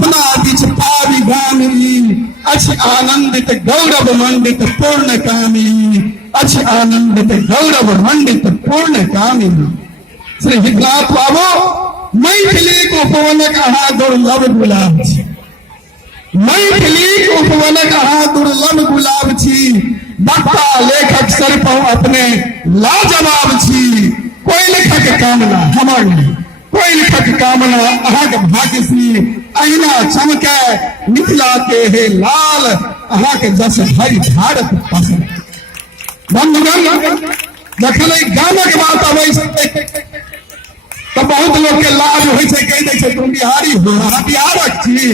अपना बिच पावि गामिनी अछि आनंदित गौरव मंडित पूर्ण कामिनी अछि आनंदित गौरव मंडित पूर्ण कामिनी। श्री हितनाथ बाबू मैथिलीक उपवनक अहाँ दुर्लभ गुलाब छी, मैथिलीक उपवनक अहाँ दुर्लभ गुलाब छी, वक्ता लेखक सर्पौ अपने लाजवाब छी। कोई लेखक कामना हमर नहीं, कोई लेखक कामना अहाँके भाग्यश्री अहिना चमके मिथिला के हे लाल अहाँके जस हरि भारत पसंद। बंधुगण जखन एहि गामक बात अबै छै तो बहुत लोग के लाज होइ छै, कहि दै छै तुम बिहारी हो, अहाँ बिहारक छी।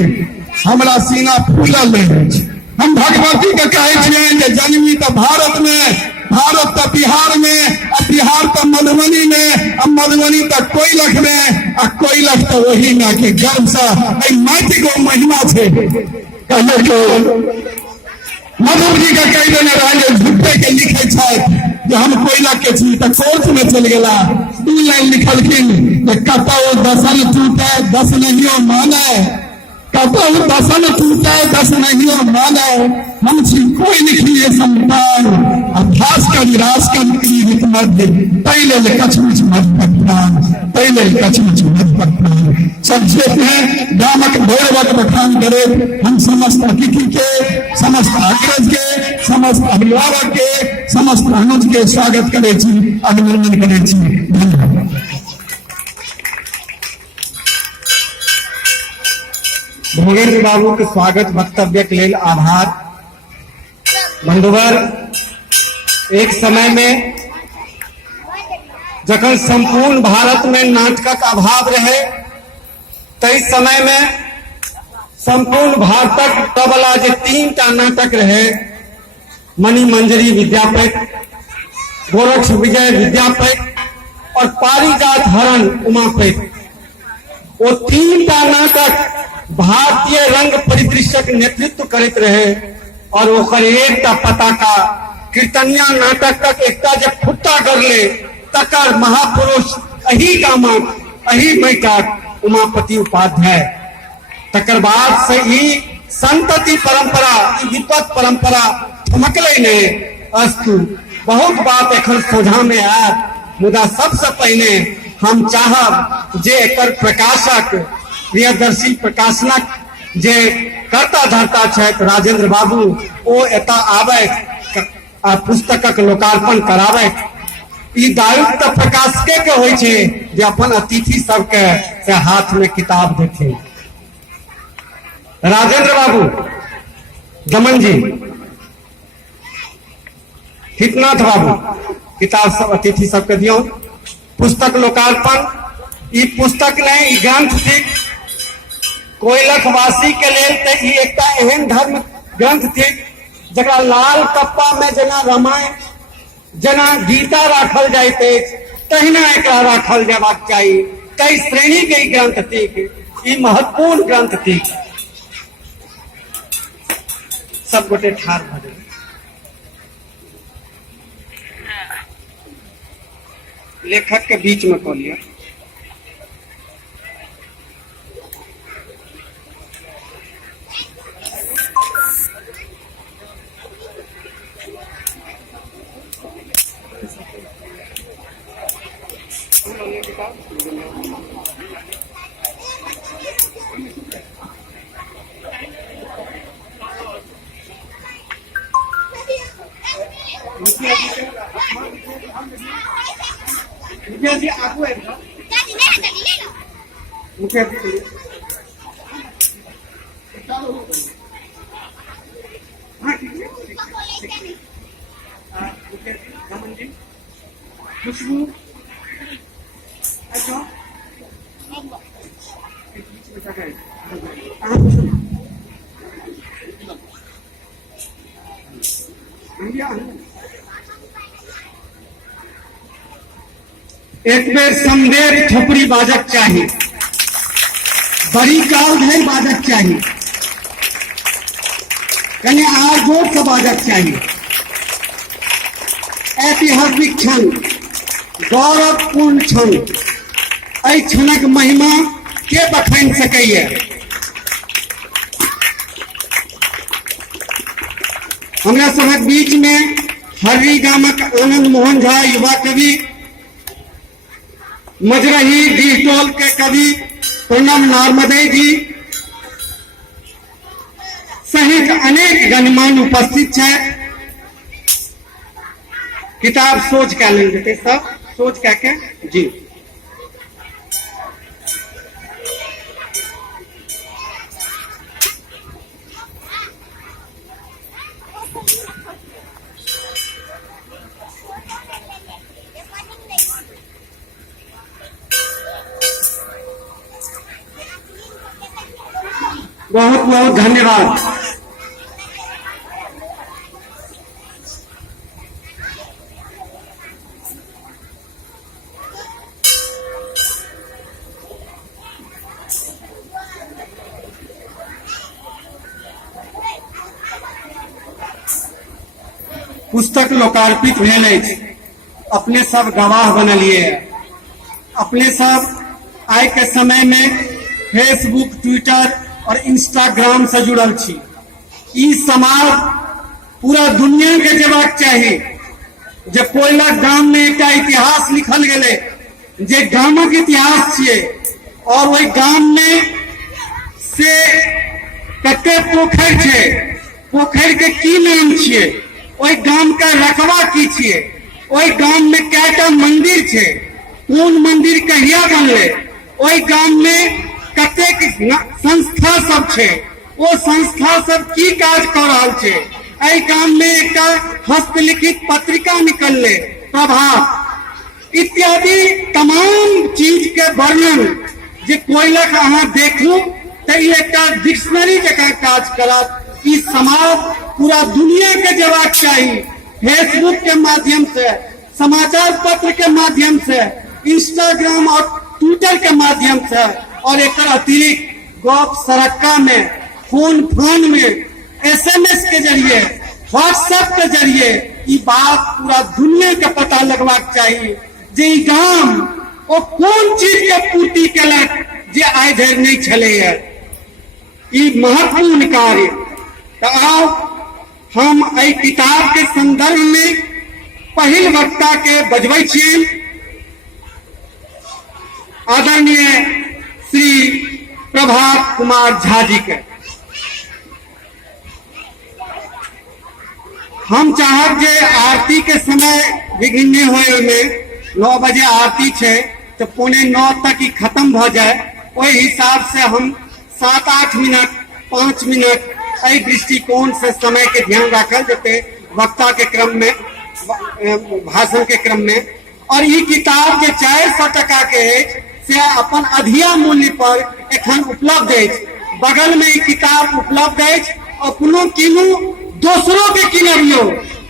हमरा सीना फूलल रहै छै। हम भगवती के कहै छियनि जे जन्मी तो भारत में, भारत तो बिहार में, आ बिहार तो मधुबनी में, आ मधुबनी तो कोइलख में, आ कोइलख तो वही में के गर्व से माटि को महिमा छै। कहले के मधुर जी के कह देने रहे झूठे के लिखे छथि जे हम कोइलख के छी, तो कोर्ट में चल गेला 2 लाइन लिखलखिन जे कतौ दसन टूटे दस नहियो माने, कतौ दसन टूटे दस नहियो माने, हम छी कोई लिखिए संतान अभ्यास कर निराश कर कृत मध्य तैले कछमिच मध्य प्राण, तैले कछमिच मध्य प्राण। संक्षेप में गामक भैरवक बखान करे हम समस्त अतिथि के, समस्त अग्रज के, समस्त अभिभावक के, समस्त अनुज के स्वागत करे छी, अभिनंदन करे छी। धन्यवाद। भोगेंद्र बाबू के स्वागत वक्तव्य के लिए आभार। बंधुवर, एक समय में जखन संपूर्ण भारत में नाटकक अभाव रहे, तई समय में संपूर्ण भारतक तबला जे 3टा नाटक रहे, मणि मंजरी विद्यापीठ, गोरक्ष विजय विद्यापीठ और पारिजात हरण उमापीठ, वो 3टा नाटक भारतीय रंग परिदृश्यक नेतृत्व करते रहे। और ओकर एकटा पताका कीर्तनिया नाटक तक एकटा जब फुट्टा गड़ले तकर महापुरुष अही गामक अही मैटाक उमापति उपाध्याय। तकर बाद से ही संतति परंपरा, विपत परंपरा थमकले नहीं। अस्तु बहुत बात एखन सोझा में आयत, मुदा सबसे पहले हम चाहब जे एकर प्रकाशक प्रियदर्शी प्रकाशनक जे कर्ता धर्ता छथि राजेंद्र बाबू, ओ एतऽ आबे आ पुस्तकक लोकार्पण कराबे। ई दायित्व तऽ प्रकाशके के होइ छै जे अपन अतिथि सबके से हाथ में किताब देथिन। राजेंद्र बाबू, दमन जी, हितनाथ बाबू, किताब सब अतिथि सबके दियौ। पुस्तक लोकार्पण, ई पुस्तक नहीं, ई ग्रंथ थिक कोइलख वासी के लेल। तो ई एकटा एहन धर्म ग्रंथ थिक जकरा लाल कप्पा में जना रामायण, जना गीता राखल जाइत अछि, तहिना एकरा राखल जयबाक चाही। कई श्रेणी के ई ग्रंथ थिक, ई महत्वपूर्ण ग्रंथ थिक। सब गोटे ठाढ़ भ जाउ। लेखक के बीच में कऽ लिया। जी आगू है मुखिया जी दमन जी, खुशबू, अच्छा एक बेर समदेर थोपड़ी बाजक चाहिए, बड़ी काल धरि बाजक चाहिए, कहीं आगोट से बाजक चाहिए। ऐतिहासिक क्षण, गौरवपूर्ण क्षण, एहि क्षणक महिमा के बखानि सकैए। हमरा सबक बीच में हर्री गामक आनंद मोहन झा युवा कवि, मजरही डिहटोल के कवि प्रणव नॉर्मदे जी सहित अनेक गणमान्य उपस्थित है। किताब सोच क्या लेंगे सब सोच क्या के जी। बहुत बहुत धन्यवाद। पुस्तक लोकार्पित भेल अछि, अपने सब गवाह बनलिए। अपने सब आइ के समय में फेसबुक, ट्विटर और इंस्टाग्राम से जुड़ल छी। ई समाज पूरा दुनिया के जेबाक चाहिए जे कोयला गाम में एक इतिहास लिखल गेले, जे गामक इतिहास छिए और वही गाम में से कते पोखर छे, पोखर के की नाम छिए, वही गाम का रकबा की छिए, वही गाम में कैटा मंदिर छे, कौन मंदिर कहिया बनले, वही गाम में कतेक संस्था सब छे, वो संस्था सब की काज कर रहा छे। एहि गाम में एक हस्तलिखित पत्रिका निकलले प्रभात इत्यादि तमाम चीज के वर्णन जे कोयलक अहाँ देखू तो एक डिक्शनरी जगह काज करत। ई समाज पूरा दुनिया के जवाब चाहिए, फेसबुक के माध्यम से, समाचार पत्र के माध्यम से, इंस्टाग्राम और ट्विटर के माध्यम से, और एक अतिरिक्त गप सरक्का में, फोन में, SMS के जरिए, व्हाट्सएप के जरिए ये बात पूरा दुनिया के पता लगवाक चाहिए जे ई गाम वो कौन चीज के पूर्ति केलक जे आइ धरि नहीं छले। ई महत्वपूर्ण कार्य। तो आओ हम एहि किताब के संदर्भ में पहिल वक्ता के बजबै छियनि, आदरणीय श्री प्रभात कुमार झा जी के। हम चाहब जे आरती के समय विघ्न होए में 9 बजे आरती छे तो 8:45 तक ही खत्म भ जाए, वही हिसाब से हम 7-8 मिनट 5 मिनट एहि दृष्टिकोण से समय के ध्यान रखल जेते वक्ता के क्रम में, भाषण के क्रम में। और ये किताब जे 400 टका के से अपन अधिया मूल्य पर एखन उपलब्ध है। बगल में ये किताब उपलब्ध है, अपनो किनू दोसरों के किनबियो,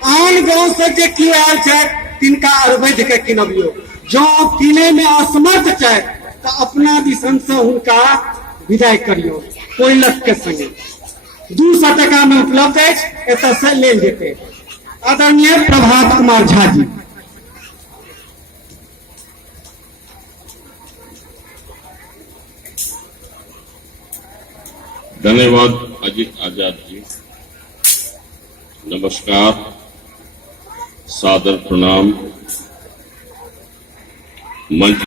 आन गांव से जे कियो आयल छै तिनका अरवैध के किनबियो। जो किने में असमर्थ छै तो अपना दिसन से हुनका विदाई करियो कोयलक के संगे। 200 टका में उपलब्ध है, एतऽ से ले जेते। आदरणीय प्रभात कुमार झा जी। धन्यवाद अजीत आजाद जी। नमस्कार, सादर प्रणाम। मंच